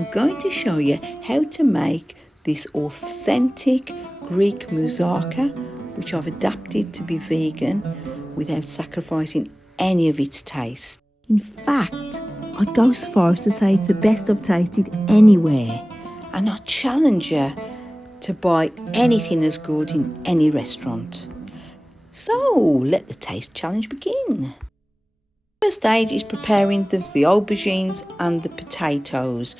I'm going to show you how to make this authentic Greek moussaka, which I've adapted to be vegan without sacrificing any of its taste. In fact, I'd go so far as to say it's the best I've tasted anywhere, and I challenge you to buy anything as good in any restaurant. So, let the taste challenge begin. First stage is preparing the aubergines and the potatoes.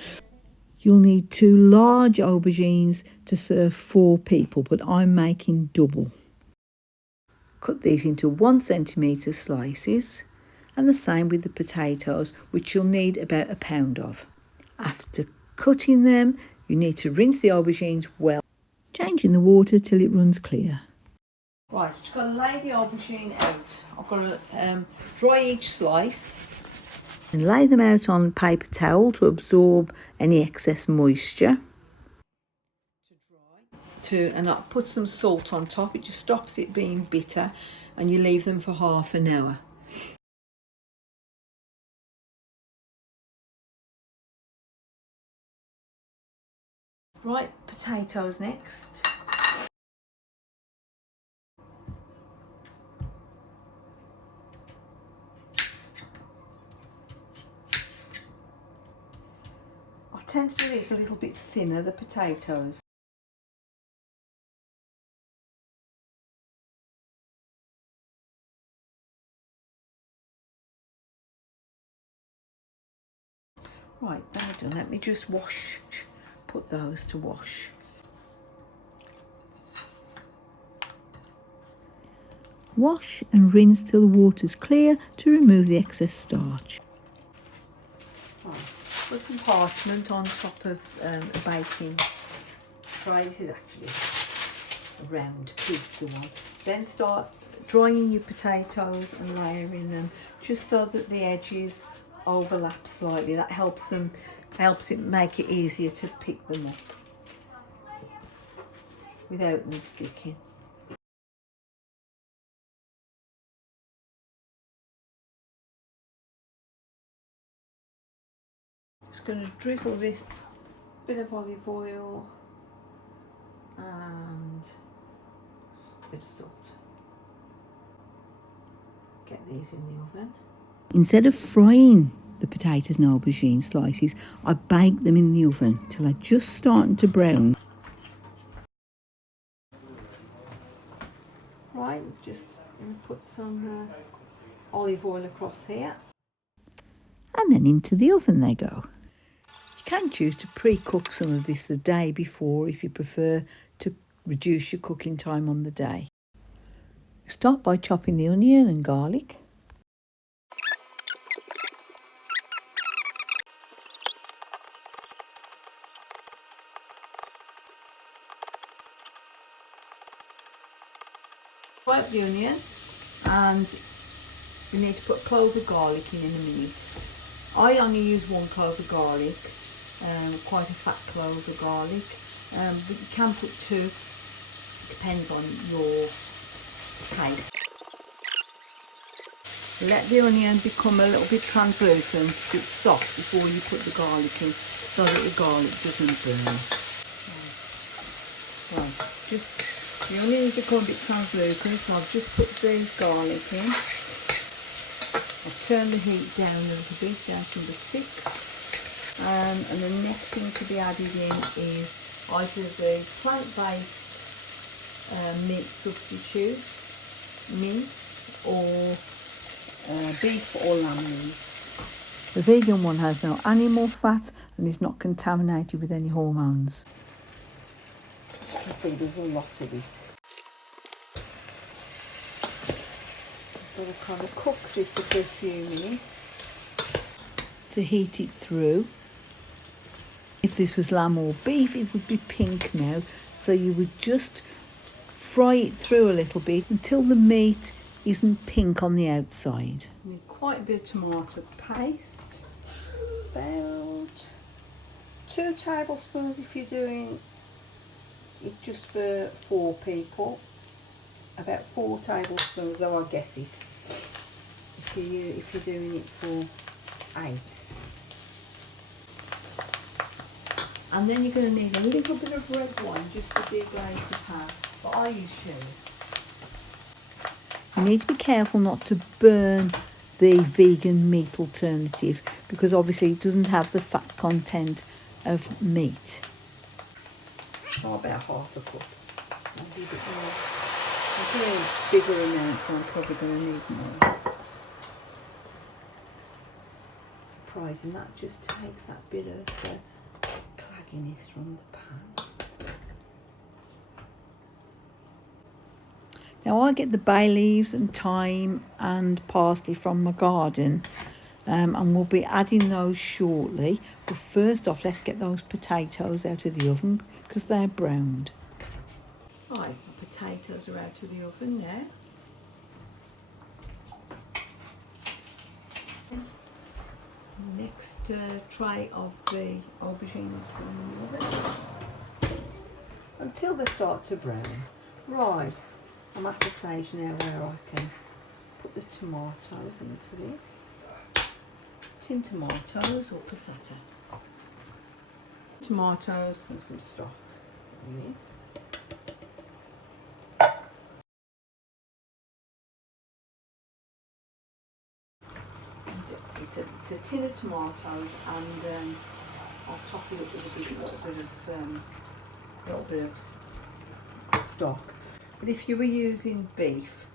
You'll need 2 large aubergines to serve 4 people, but I'm making double. Cut these into 1 centimetre slices, and the same with the potatoes, which you'll need about £1 pound of. After cutting them, you need to rinse the aubergines well, changing the water till it runs clear. Right, I've just got to lay the aubergine out. I've got to dry each slice and lay them out on paper towel to absorb any excess moisture. And I'll put some salt on top. It just stops it being bitter, and you leave them for half an hour. Right, potatoes next. I tend to do this a little bit thinner, the potatoes. Right, they're done. Let me just put those to wash. Wash and rinse till the water's clear to remove the excess starch. Right, put some parchment on top of a baking tray. This is actually a round pizza one. Then start drying your potatoes and layering them, just so that the edges overlap slightly. That helps it make it easier to pick them up without them sticking. Just going to drizzle this bit of olive oil and a bit of salt. Get these in the oven. Instead of frying the potatoes and aubergine slices, I bake them in the oven till they're just starting to brown. Right, just put some olive oil across here. And then into the oven they go. You can choose to pre-cook some of this the day before if you prefer to reduce your cooking time on the day. Start by chopping the onion and garlic. Wipe the onion, and you need to put a clove of garlic in a minute. I only use 1 clove of garlic, quite a fat clove of garlic, but you can put 2, it depends on your taste. Let the onion become a little bit translucent, a bit soft before you put the garlic in, so that the garlic doesn't burn. Right, the onion has become a bit translucent, so I've just put the garlic in. I've turned the heat down a little bit, down to the 6. And the next thing to be added in is either the plant-based meat substitute, mince, or beef or lamb mince. The vegan one has no animal fat and is not contaminated with any hormones. As you can see, there's a lot of it. I've got to kind of cook this for a few minutes to heat it through. If this was lamb or beef, it would be pink now, so you would just fry it through a little bit until the meat isn't pink on the outside. You need quite a bit of tomato paste, about 2 tablespoons if you're doing it just for 4 people, about 4 tablespoons, though I guess it if you're doing it for 8. And then you're going to need a little bit of red wine just to deglaze the pan, but I use sherry. You need to be careful not to burn the vegan meat alternative because obviously it doesn't have the fat content of meat. Oh, about half a cup. Maybe a bit more. I'm doing bigger amounts, so I'm probably going to need more. Surprising, that just takes that bit of clagginess from the pan. Now I get the bay leaves and thyme and parsley from my garden, and we'll be adding those shortly. But first off, let's get those potatoes out of the oven because they're browned. Right, my potatoes are out of the oven now. Next tray of the aubergines going in the oven until they start to brown. Right, I'm at a stage now where I can put the tomatoes into this. Tin tomatoes or passata. Tomatoes and some stock. It's a tin of tomatoes, and I'll top it up with a little bit of stock. But if you were using beef,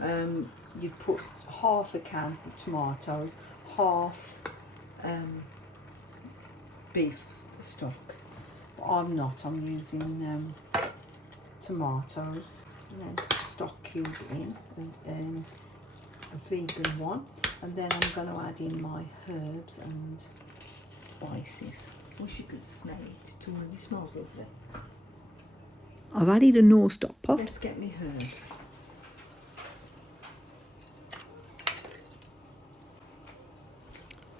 you'd put half a can of tomatoes, half beef stock. But I'm not. I'm using tomatoes and then stock cube in, and a vegan one. And then I'm going to add in my herbs and spices. Wish you could smell it. It already smells lovely. I've added a Knorr stopper. Let's get me herbs.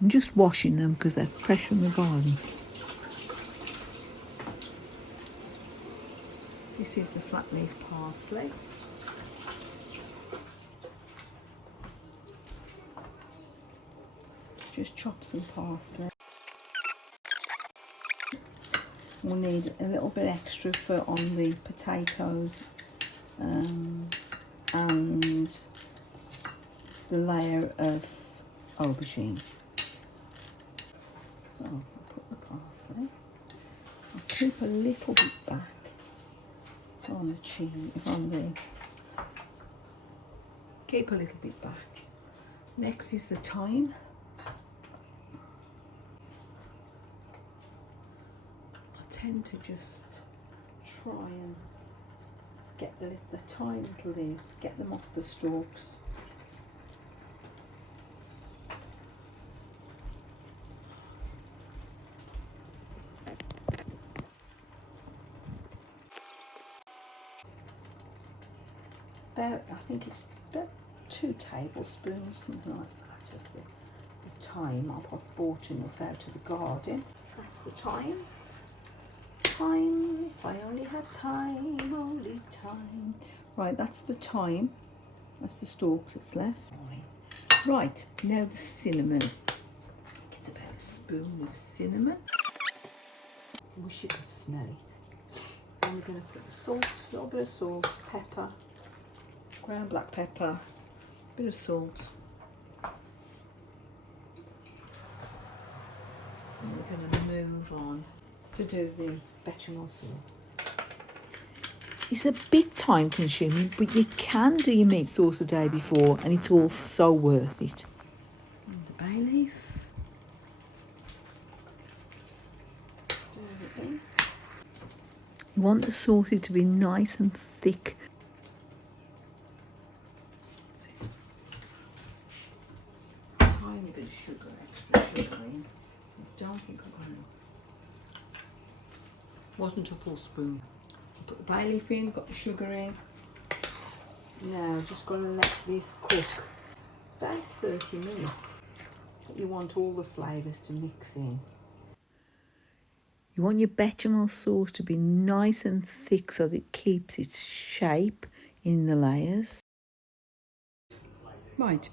I'm just washing them because they're fresh from the garden. This is the flat leaf parsley. Just chop some parsley. We'll need a little bit extra for on the potatoes and the layer of aubergine. So I'll put the parsley. I'll keep a little bit back from the cheese, keep a little bit back. Next is the thyme. Tend to just try and get the tiny little leaves, get them off the stalks. I think it's about 2 tablespoons, something like that, of the thyme. I've bought enough out of the garden. That's the thyme. If I only had time, only time. Right, that's the thyme. That's the stalks that's left. Right, now the cinnamon. Get about a spoon of cinnamon. I wish you could smell it. And we're going to put the salt, a little bit of salt, pepper, ground black pepper, a bit of salt. And we're going to move on to do the bechamel sauce. It's a bit time consuming, but you can do your meat sauce a day before and it's all so worth it. And the bay leaf. Stir it in. You want the sauces to be nice and thick. That's it. Tiny bit of sugar, extra sugar in. So don't think I'm going to. Wasn't a full spoon. Put the bay leaf in, got the sugar in. Now just going to let this cook about 30 minutes. But you want all the flavours to mix in. You want your bechamel sauce to be nice and thick so that it keeps its shape in the layers. Right,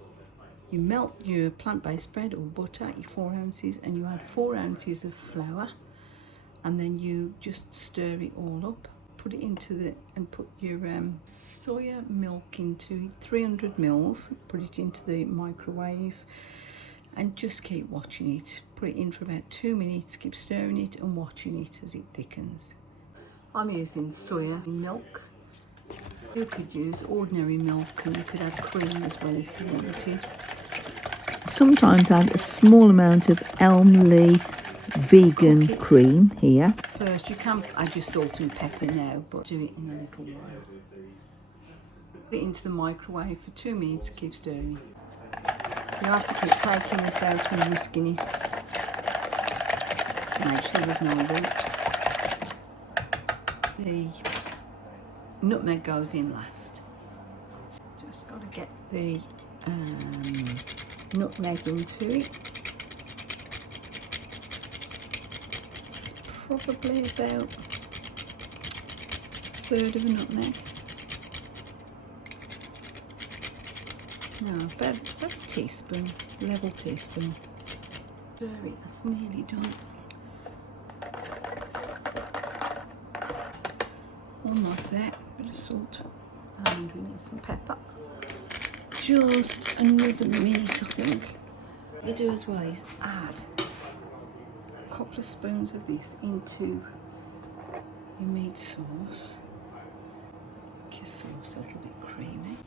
you melt your plant-based bread or butter, your 4 ounces, and you add 4 ounces of flour. and then you just stir it all up. Put it into and put your soya milk into it, 300 mils. Put it into the microwave and just keep watching it. Put it in for about 2 minutes, keep stirring it and watching it as it thickens. I'm using soya milk. You could use ordinary milk and you could add cream as well if you wanted. Sometimes add a small amount of Elmley vegan cream here. First, you can add your salt and pepper now, but do it in a little while. Put it into the microwave for 2 minutes, keep stirring. You have to keep taking this out and whisking it. Make sure there's no lumps. The nutmeg goes in last. Just got to get the nutmeg into it. It's probably about a third of a nutmeg. No, about a teaspoon, level teaspoon. Stir it, that's nearly done. Almost there, bit of salt. And we need some pepper. Just another minute, I think. What you do as well is add a couple of spoons of this into your meat sauce. Make your sauce a little bit creamy.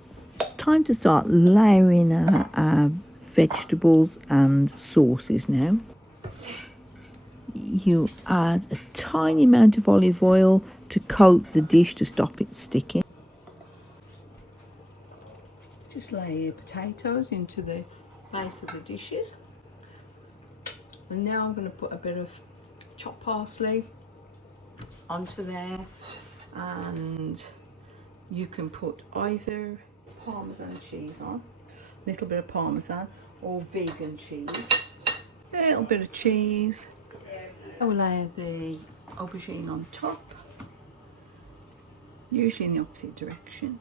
Time to start layering our vegetables and sauces now. You add a tiny amount of olive oil to coat the dish to stop it sticking. Just lay your potatoes into the base of the dishes. And now I'm going to put a bit of chopped parsley onto there, and you can put either Parmesan cheese on, a little bit of Parmesan, or vegan cheese, a little bit of cheese. I will lay the aubergine on top, usually in the opposite direction.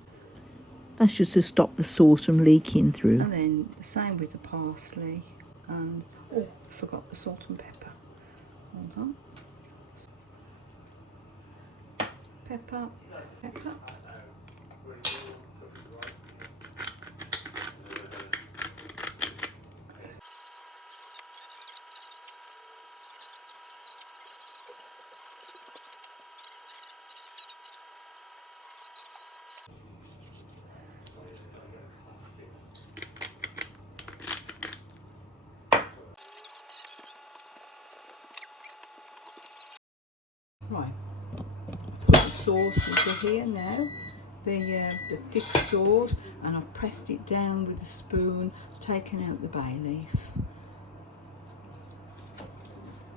That's just to stop the sauce from leaking through. And then the same with the parsley, and oh, I forgot the salt and pepper. Hold on. Pepper, pepper. Right, the sauces are here now, the thick sauce, and I've pressed it down with a spoon, taken out the bay leaf.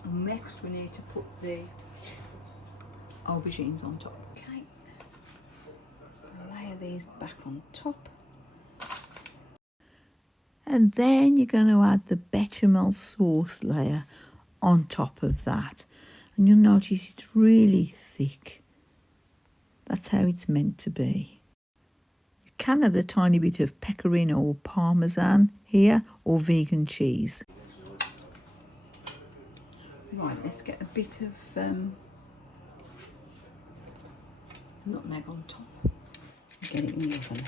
And next we need to put the aubergines on top. Okay, layer these back on top. And then you're going to add the bechamel sauce layer on top of that. And you'll notice it's really thick. That's how it's meant to be. You can add a tiny bit of pecorino or parmesan here, or vegan cheese. Right, let's get a bit of nutmeg on top. Get it in the oven.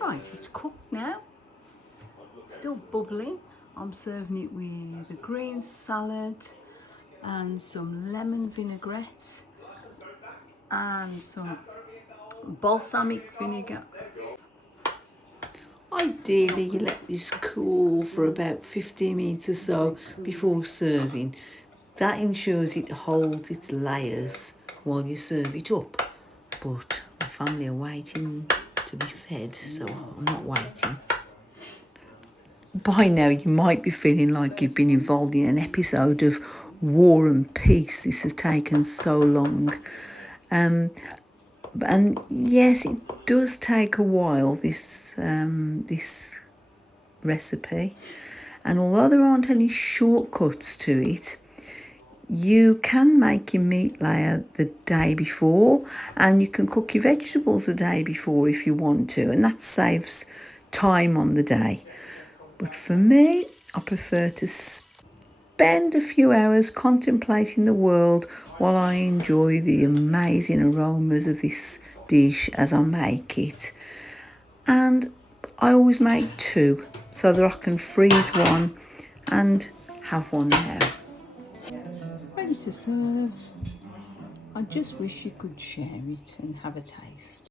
Right, it's cooked now. Still bubbling. I'm serving it with a green salad and some lemon vinaigrette and some balsamic vinegar. Ideally, you let this cool for about 15 minutes or so before serving. That ensures it holds its layers while you serve it up. But my family are waiting to be fed, so I'm not waiting. By now you might be feeling like you've been involved in an episode of War and Peace. This has taken so long. And yes, it does take a while, this recipe. And although there aren't any shortcuts to it, you can make your meat layer the day before, and you can cook your vegetables the day before if you want to, and that saves time on the day. But for me, I prefer to spend a few hours contemplating the world while I enjoy the amazing aromas of this dish as I make it. And I always make two so that I can freeze one and have one now. Ready to serve. I just wish you could share it and have a taste.